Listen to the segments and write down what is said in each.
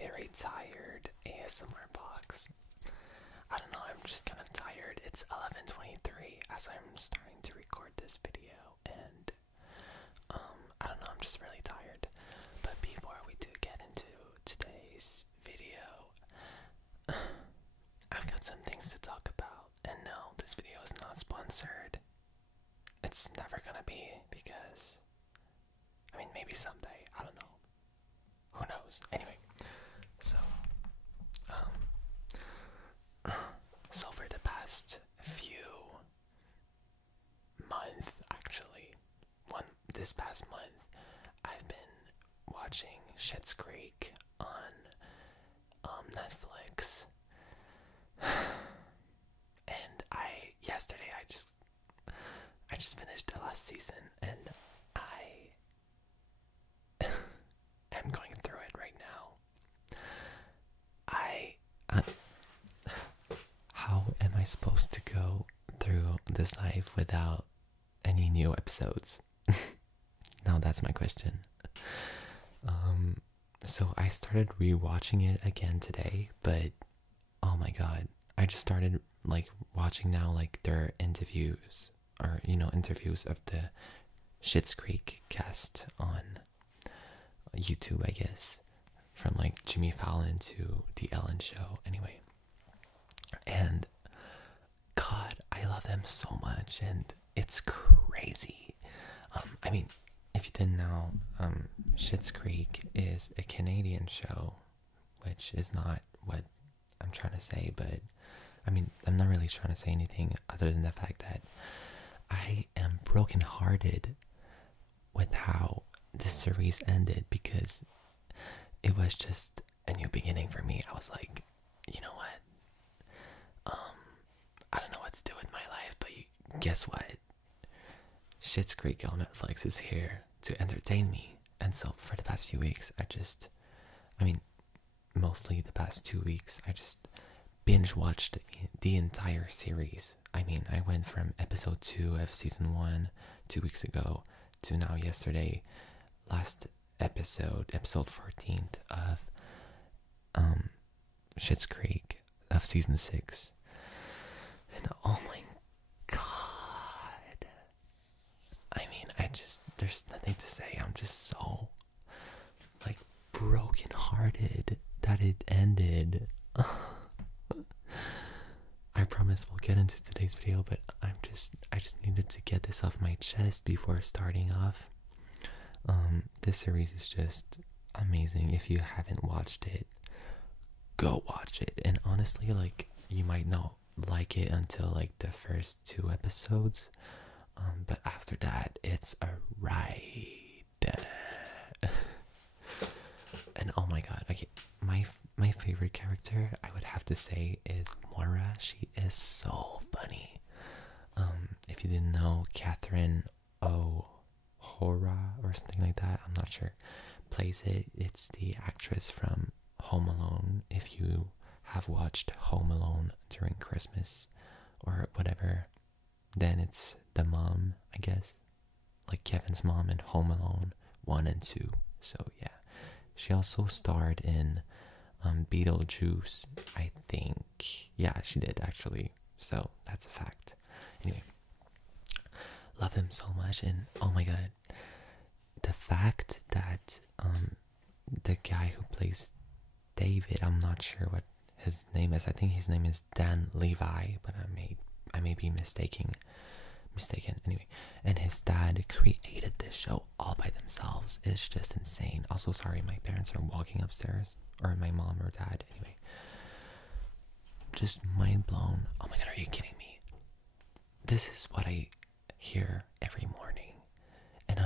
very tired ASMR box. I don't know, I'm just kind of tired. It's 11:23 as I'm starting to record this video, and I don't know, I'm just really tired. But before we do get into today's video, I've got some things to talk about. And no, this video is not sponsored. It's never gonna be, because I mean, maybe someday, I don't know. Who knows? Anyway, so for the past few months, actually, this past month, I've been watching Schitt's Creek on Netflix, and yesterday I just finished the last season, and I am going through it right now. How am I supposed to go through this life without any new episodes? Now that's my question. So I started rewatching it again today, but oh my god, I just started watching now their interviews, or interviews of the Schitt's Creek cast on YouTube, I guess, from Jimmy Fallon to the Ellen Show. Anyway, and god, I love them so much, and it's crazy. I mean, if you didn't know, Schitt's Creek is a Canadian show, which is not what I'm trying to say, but I mean, I'm not really trying to say anything other than the fact that I am brokenhearted with how this series ended, because it was just a new beginning for me. I was like, you know what? I don't know what to do with my life, but guess what? Schitt's Creek on Netflix is here to entertain me. And so for the past few weeks, mostly the past 2 weeks, I just binge watched the entire series. I mean, I went from episode 2 of season 1 2 weeks ago to now yesterday, last episode 14th of Schitt's Creek of season 6. And oh my god, I mean, there's nothing to say. I'm just so broken hearted that it ended. I promise we'll get into today's video, but I just needed to get this off my chest before starting off. This series is just amazing. If you haven't watched it, go watch it. And honestly, you might not like it until the first 2 episodes, but after that, it's a ride. And oh my god, okay, my favorite character, I would have to say, is Maura. She is so funny. If you didn't know, Catherine O'Hara or something like that, I'm not sure, plays it. It's the actress from Home Alone. If you have watched Home Alone during Christmas or whatever, then it's the mom, I guess, Kevin's mom in Home Alone 1 and 2. So yeah, she also starred in Beetlejuice, I think. Yeah, she did actually. So that's a fact. Anyway, love him so much, and oh my god, the fact that the guy who plays David, I'm not sure what his name is. I think his name is Dan Levi, but I may be mistaken. Anyway, and his dad created this show all by themselves. It's just insane. Also, sorry, my parents are walking upstairs, or my mom or dad. Anyway, just mind blown. Oh my god, are you kidding me? This is what I hear every morning, and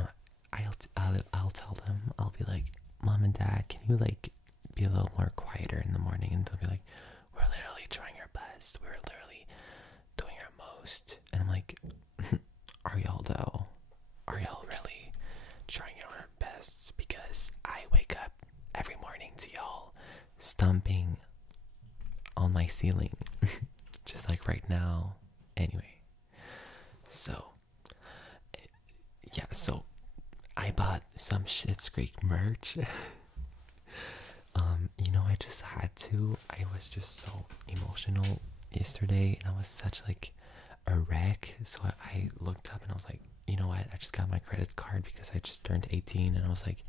I'll tell them, I'll be like, Mom and Dad, can you be a little more quieter in the morning? And they'll be like, we're literally trying our best. We're literally doing our most. And I'm like, are y'all though? Are y'all really trying your best? Because I wake up every morning to y'all stomping on my ceiling, just like right now. Anyway, so yeah, so I bought some Schitt's Creek merch. I just had to. I was just so emotional yesterday, and I was such like a wreck. So I looked up and I was like, you know what? I just got my credit card because I just turned 18, and I was like,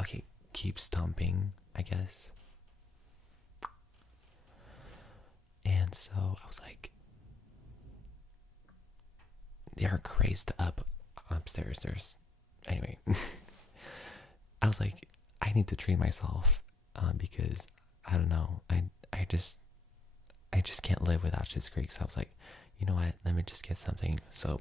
okay, keep stomping, I guess. And so I was like, they are crazed up upstairs. Anyway, I was like, I need to treat myself because I don't know. I just can't live without Schitt's Creek. So I was like, you know what? Let me just get something. So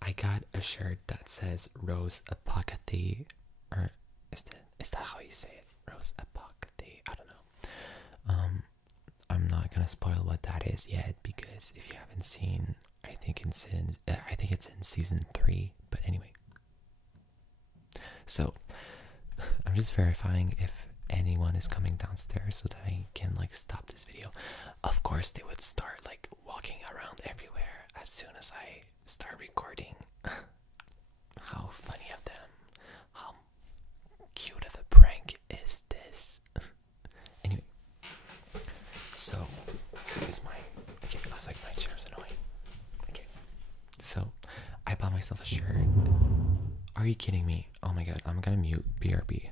I got a shirt that says Rose Apocathy, or is that how you say it? Rose Apocathy. I don't know. I'm not gonna spoil what that is yet because if you haven't seen, I think it's in season 3. But anyway, so I'm just verifying if anyone is coming downstairs so that I can like stop this video. Of course, they would start like walking around everywhere as soon as I start recording. How funny of them! How cute of a prank is this? Anyway, so I was like, my chair's annoying. Okay, so I bought myself a shirt. Are you kidding me? Oh my god, I'm gonna mute BRB.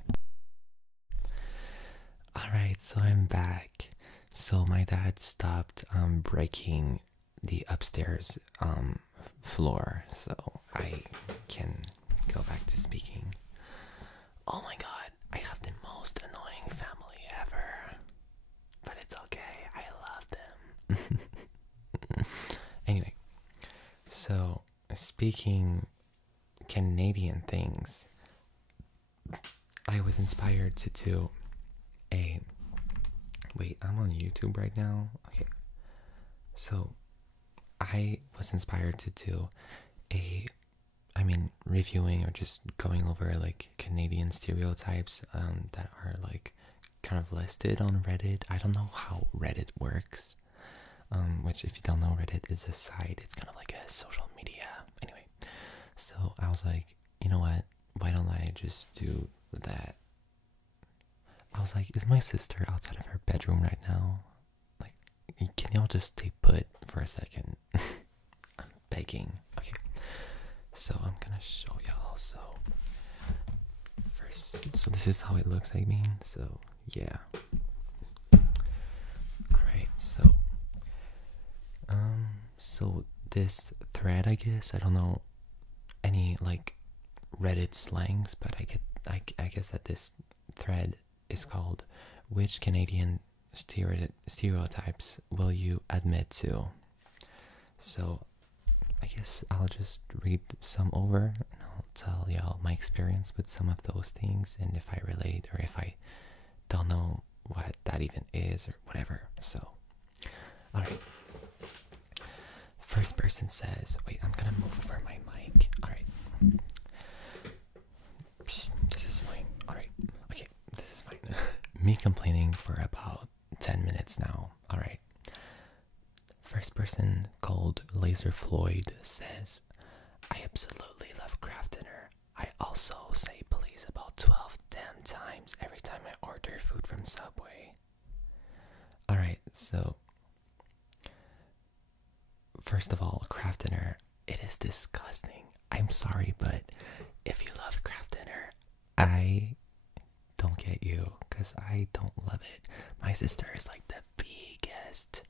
Alright, so I'm back. So my dad stopped breaking the upstairs floor, so I can go back to speaking. Oh my god, I have the most annoying family ever. But it's okay, I love them. Anyway, so speaking Canadian things, I was inspired to do wait, I'm on YouTube right now. Okay, so I was inspired to do reviewing or just going over like Canadian stereotypes that are like kind of listed on Reddit. I don't know how Reddit works, which if you don't know, Reddit is a site. It's kind of like a social media. Anyway, so I was like, you know what? Why don't I just do that? I was like, is my sister outside of her bedroom right now? Like, can y'all just stay put for a second? I'm begging. Okay, so I'm gonna show y'all. So first, so this is how it looks, I mean. So yeah. Alright, so this thread, I guess, I don't know any like Reddit slangs, but I guess that this thread is called "Which Canadian Stereotypes Will You Admit to?" So I guess I'll just read some over and I'll tell y'all my experience with some of those things and if I relate or if I don't know what that even is or whatever. So, alright. First person says, wait, I'm gonna move over my mic. Alright. This is fine. Alright. Okay, this is fine. Me complaining for about 10 minutes now. Alright. First person called Laser Floyd says, I absolutely love craft dinner. I also say please about 12 damn times every time I order food from Subway. Alright, so first of all, craft dinner, it is disgusting. I'm sorry, but if you love craft dinner, I don't get you, because I don't love it. My sister is like the biggest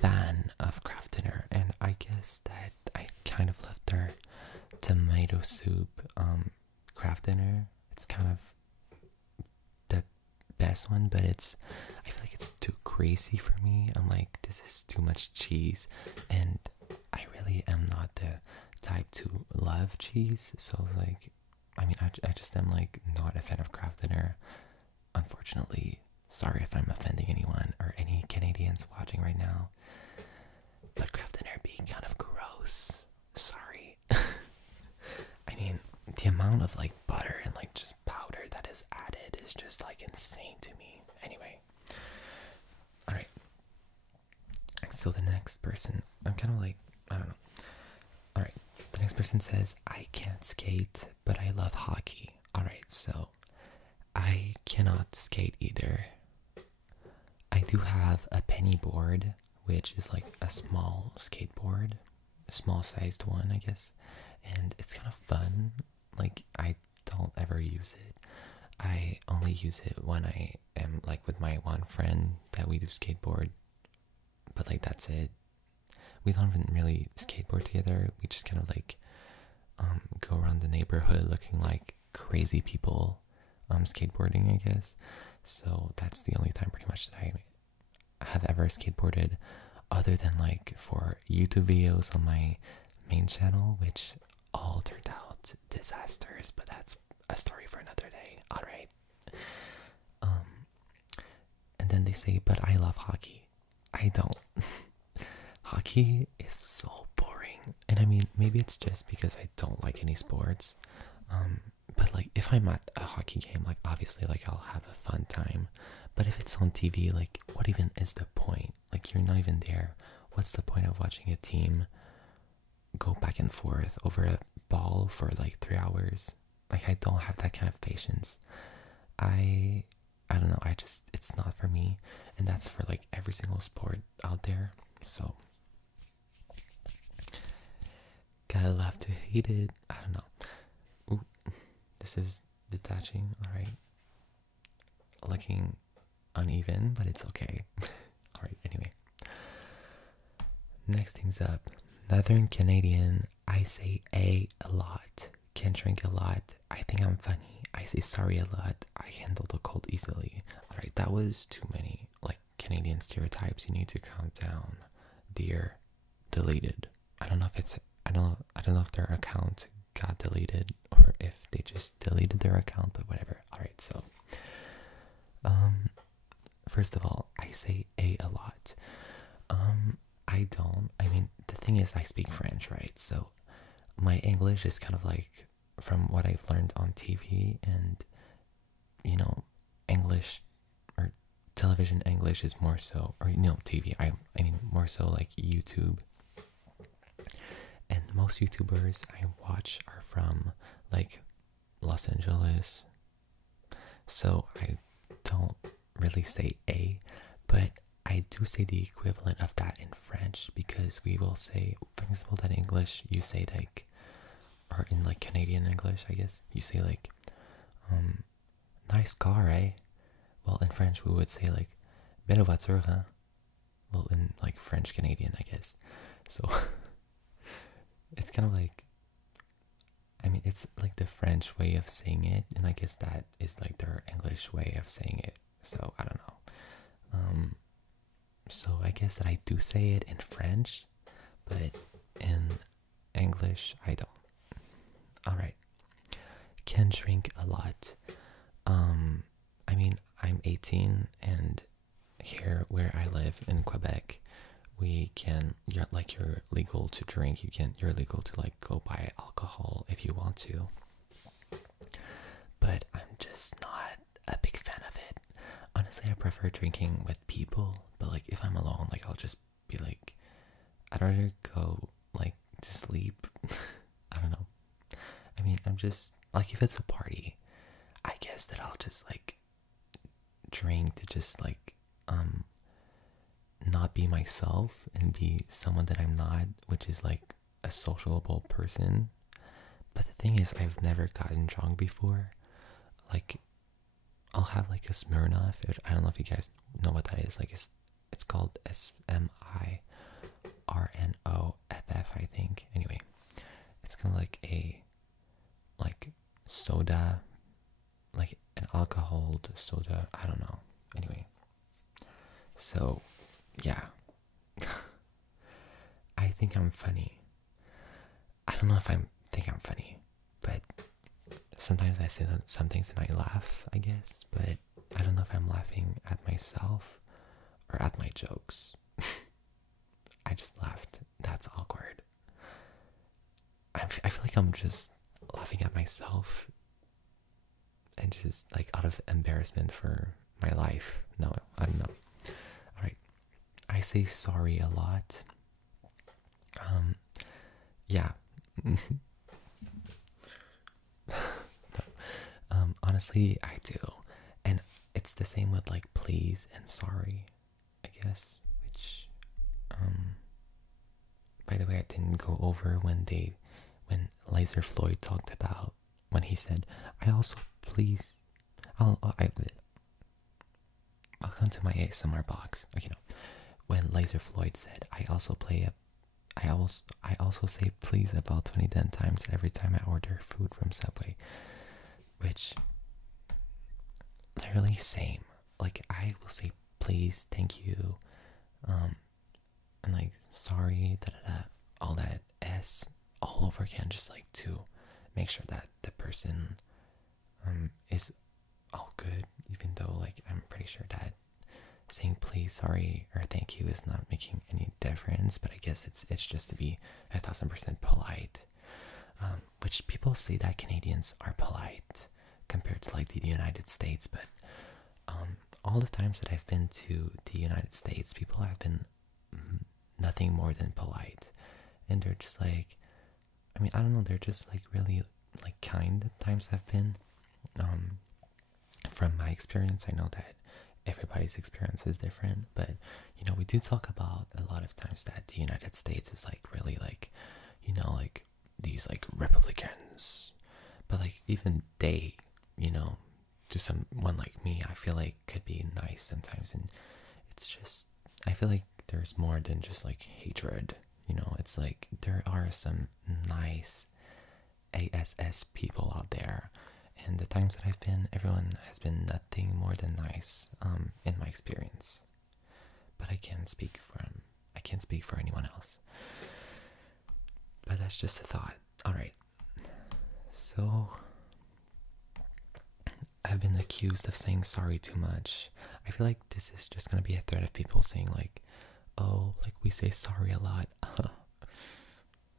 fan of craft dinner, and I guess that I kind of love their tomato soup craft dinner. It's kind of the best one, but I feel like it's too crazy for me. I'm like, this is too much cheese, and I really am not the type to love cheese, so like, I mean, I just am like not a fan of craft dinner, unfortunately. Sorry if I'm offending anyone or any Canadians watching right now, but craft dinner be kind of gross. Sorry. I mean, the amount of like butter and like just powder that is added is just like insane to me. Anyway, alright. So the next person, I'm kind of like, I don't know. Alright, the next person says, I can't skate, but I love hockey. Alright, so I cannot skate either. I do have a penny board, which is like a small skateboard, a small sized one, I guess, and it's kind of fun. Like, I don't ever use it. I only use it when I am like with my one friend that we do skateboard, but like that's it. We don't even really skateboard together. We just kind of like go around the neighborhood looking like crazy people skateboarding, I guess. So that's the only time pretty much that I have ever skateboarded, other than like for YouTube videos on my main channel, which all turned out disasters, but that's a story for another day. Alright. And then they say, but I love hockey. I don't. Hockey is so boring. And I mean, maybe it's just because I don't like any sports. But like, if I'm at a hockey game, like obviously like I'll have a fun time. But if it's on TV, like what even is the point? Like, you're not even there. What's the point of watching a team go back and forth over a ball for like 3 hours? Like, I don't have that kind of patience. I don't know, it's not for me. And that's for like every single sport out there. So gotta love to hate it. I don't know. Ooh, this is detaching. Alright. Looking uneven, but it's okay. Alright, anyway. Next thing's up. Northern Canadian. I say a lot. Can drink a lot. I think I'm funny. I say sorry a lot. I handle the cold easily. Alright, that was too many like Canadian stereotypes. You need to calm down. Dear, deleted. I don't know if their account got deleted or if they just deleted their account, but whatever. Alright, so first of all, I say a lot. I don't. I mean, the thing is, I speak French, right? So my English is kind of like from what I've learned on TV, and you know, English or television English is more so, or TV. I mean more so like YouTube. And most YouTubers I watch are from like Los Angeles, so I don't really say a, but I do say the equivalent of that in French, because we will say, for example, that in English you say like, or in like Canadian English, I guess, you say like, nice car, eh? Well, in French we would say like, belle voiture, huh? Well, in like French Canadian, I guess. So it's kind of like, I mean, it's like the French way of saying it, and I guess that is like their English way of saying it. So I don't know. So I guess that I do say it in French, but in English I don't. Alright. Can drink a lot. I mean, I'm 18, and here where I live in Quebec, you're legal to drink. You're legal to like go buy alcohol if you want to. But I'm just not a big fan of it. Honestly, I prefer drinking with people, but like if I'm alone, like I'll just be like, I'd rather go like to sleep. I don't know. I mean, I'm just like, if it's a party, I guess that I'll just like drink to just like not be myself and be someone that I'm not, which is like a sociable person. But the thing is, I've never gotten drunk before. Like, I'll have like a Smirnoff. I don't know if you guys know what that is. Like, it's called SMIRNOFF, I think. Anyway, it's kind of like a soda, like an alcoholed soda. I don't know. Anyway, so yeah, I think I'm funny. I don't know if I think I'm funny, but sometimes I say some things and I laugh, I guess, but I don't know if I'm laughing at myself or at my jokes. I just laughed. That's awkward. I feel like I'm just laughing at myself and just like out of embarrassment for my life. No, I don't know. Alright. I say sorry a lot. Yeah. Honestly, I do. And it's the same with like please and sorry, I guess. Which, by the way, I didn't go over when Laser Floyd talked about when he said, "I also please." I'll come to my ASMR box. Okay, no. When Laser Floyd said, I also say please about 20 times every time I order food from Subway," which literally same. Like I will say please, thank you, and like sorry, all that s all over again, just like to make sure that the person is all good, even though like I'm pretty sure that saying please, sorry, or thank you is not making any difference. But I guess it's just to be 1,000% polite. Which people say that Canadians are polite compared to like the United States, but all the times that I've been to the United States, people have been nothing more than polite, and they're just like, I mean, I don't know, they're just like really like kind. The times I've been, from my experience, I know that everybody's experience is different, but you know, we do talk about a lot of times that the United States is like really like, you know, like these like Republicans, but like even they, you know, to someone like me, I feel like could be nice sometimes. And it's just, I feel like there's more than just like hatred, you know. It's like there are some nice ASS people out there, and the times that I've been, everyone has been nothing more than nice, in my experience. But I can't speak for anyone else. But that's just a thought. Alright. So I've been accused of saying sorry too much. I feel like this is just gonna be a thread of people saying like, oh, like we say sorry a lot.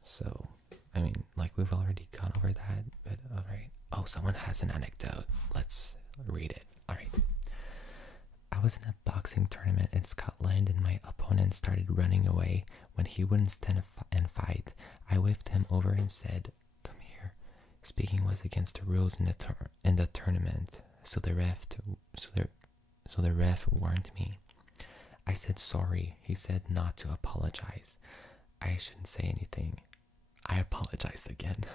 So, I mean, like we've already gone over that, but alright. Oh, someone has an anecdote. Let's read it. Alright. I was in a boxing tournament in Scotland and my opponent started running away. When he wouldn't stand and fight, I waved him over and said, "Come here." Speaking was against the rules in the tournament, so the ref warned me. I said sorry. He said not to apologize. I shouldn't say anything. I apologized again.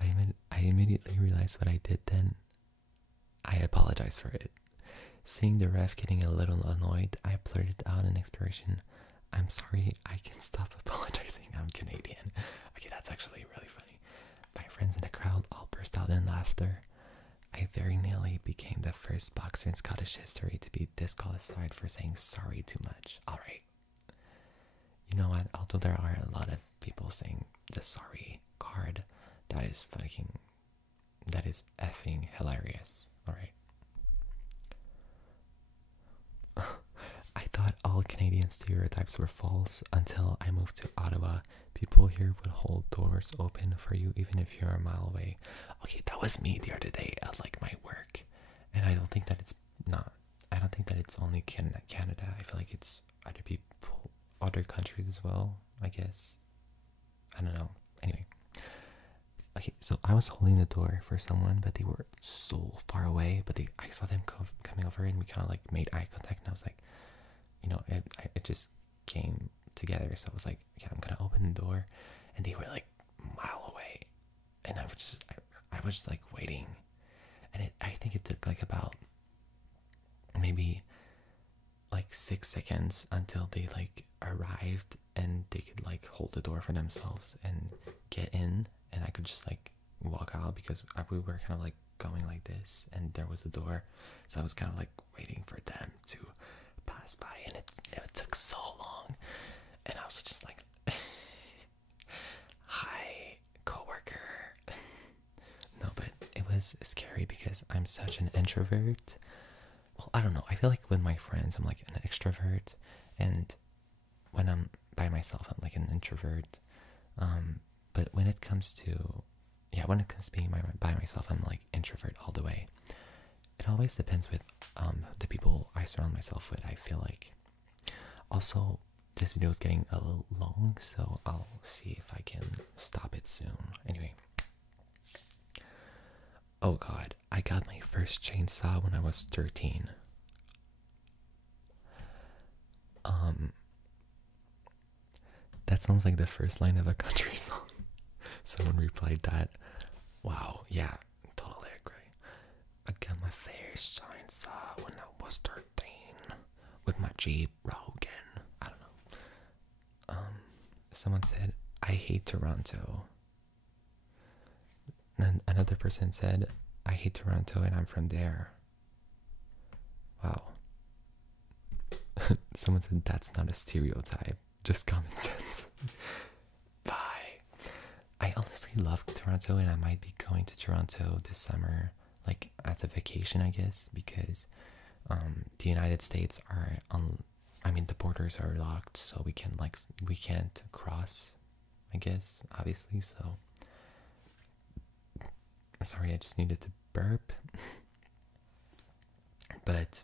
I immediately realized what I did then. I apologized for it. Seeing the ref getting a little annoyed, I blurted out an expression. "I'm sorry, I can stop apologizing. I'm Canadian." Okay, that's actually really funny. My friends in the crowd all burst out in laughter. I very nearly became the first boxer in Scottish history to be disqualified for saying sorry too much. Alright. You know what? Although there are a lot of people saying the sorry card, that is effing hilarious. Alright. I thought all Canadian stereotypes were false until I moved to Ottawa. People here would hold doors open for you even if you're a mile away. Okay, that was me the other day at like my work. And I don't think that it's only Canada. I feel like it's other countries as well, I guess. I don't know. Anyway. Okay, so I was holding the door for someone, but they were so far away. But I saw them coming over, and we kind of like made eye contact. And I was like, you know, it just came together. So I was like, yeah, I'm gonna open the door, and they were like a mile away, and I was just like waiting, and I think it took like about maybe like 6 seconds until they like arrived and they could like hold the door for themselves and get in, and I could just like walk out because we were kind of like going like this and there was a door, so I was kind of like waiting for them to pass by, and it took so long, and I was just like hi coworker. No, but it was scary because I'm such an introvert. Well, I don't know, I feel like with my friends I'm like an extrovert, and when I'm by myself I'm like an introvert. But when it comes to being by myself, I'm like introvert all the way. It always depends with the people I surround myself with, I feel like. Also, this video is getting a little long, so I'll see if I can stop it soon. Anyway. Oh god, I got my first chainsaw when I was 13. That sounds like the first line of a country song. Someone replied that. Wow, yeah, totally agree. I got my first chainsaw when I was 13 with my Jeep Rogan. I don't know. Someone said, I hate Toronto. And another person said, I hate Toronto and I'm from there. Wow. Someone said, that's not a stereotype, just common sense. Bye. I honestly love Toronto, and I might be going to Toronto this summer, like as a vacation, I guess, because the United States are the borders are locked, so we can't cross, I guess, obviously. So sorry, I just needed to burp. But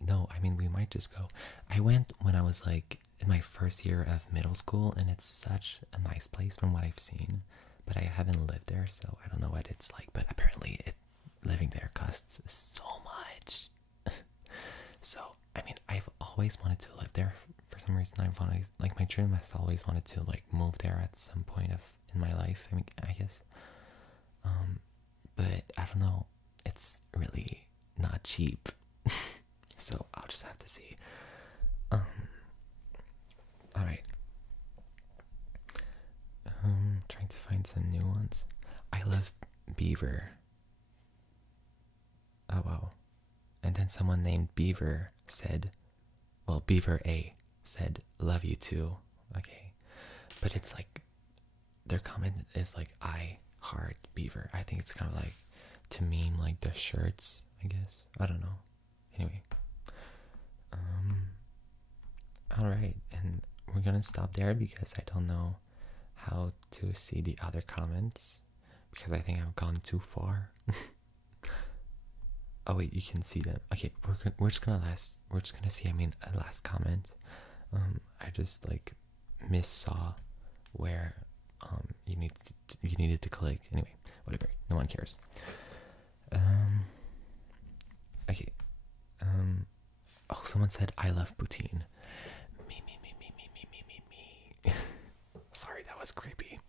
no, we might just go. I went when I was like in my first year of middle school, and it's such a nice place from what I've seen, but I haven't lived there, so I don't know what it's like. But apparently living there costs so much. So I've always wanted to live there. For some reason, my dream has always wanted to like move there at some point in my life. I guess. But I don't know. It's really not cheap. So I'll just have to see. Alright. Trying to find some new ones. I love Beaver. Oh wow. And then someone named Beaver said, well, Beaver A said, love you too. Okay. But it's like, their comment is like, I heart Beaver. I think it's kind of like to meme like the shirts, I guess. I don't know. Anyway. Alright, and we're gonna stop there because I don't know how to see the other comments, because I think I've gone too far. Oh wait, you can see them. Okay, we're just gonna see a last comment. I just like saw where you needed to click. Anyway, whatever. No one cares. Okay. Oh, someone said I love poutine. Me. Sorry, that was creepy.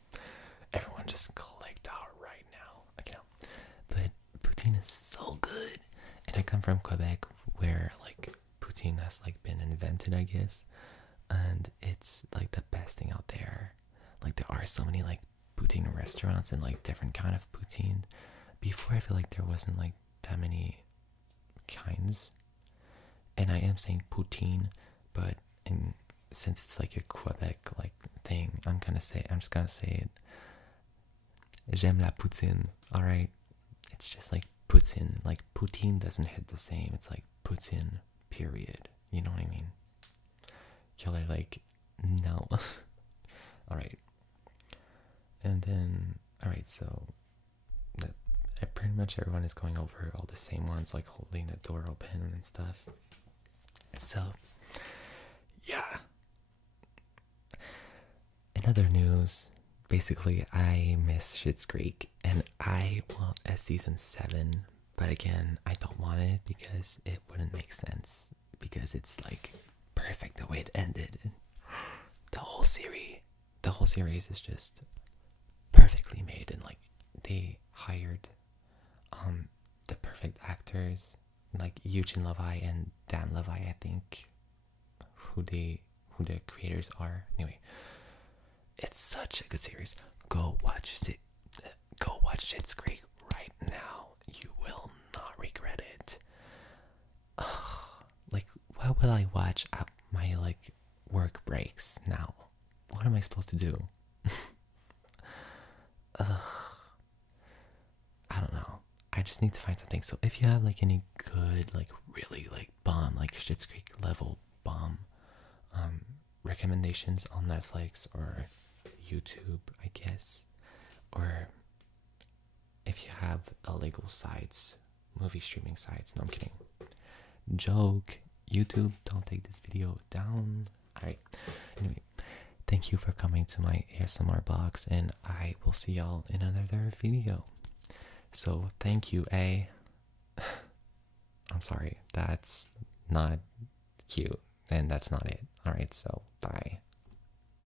Everyone just clicked out right now. Okay, no. But poutine is so good. And I come from Quebec, where like poutine has like been invented, I guess. And it's like the best thing out there. Like there are so many like poutine restaurants and like different kind of poutine. Before, I feel like there wasn't like that many kinds. And I am saying poutine, but since it's like a Quebec like thing, I'm just gonna say it. J'aime la poutine. Alright. It's just like poutine. Like poutine doesn't hit the same. It's like poutine, period. You know what I mean? Y'all are like, no. Alright. And then, alright, so pretty much everyone is going over all the same ones, like holding the door open and stuff. So, yeah. In other news, basically, I miss Schitt's Creek, and I want a season 7, but again, I don't want it because it wouldn't make sense, because it's like perfect the way it ended. The whole series is just perfectly made, and like they hired the perfect actors, like Eugene Levi and Dan Levi, I think, who the creators are. Anyway, it's such a good series. Go watch Schitt's Creek right now. You will not regret it. Like, why would I watch at my like work breaks now? What am I supposed to do? I don't know. I just need to find something. So if you have like any good, like really like bomb, like Schitt's Creek level bomb recommendations on Netflix or YouTube, I guess, or if you have illegal sites, movie streaming sites. No, I'm kidding. Joke. YouTube, don't take this video down. Alright. Anyway, thank you for coming to my ASMR box, and I will see y'all in another video. So thank you, A. I'm sorry, that's not cute, and that's not it. Alright, so bye.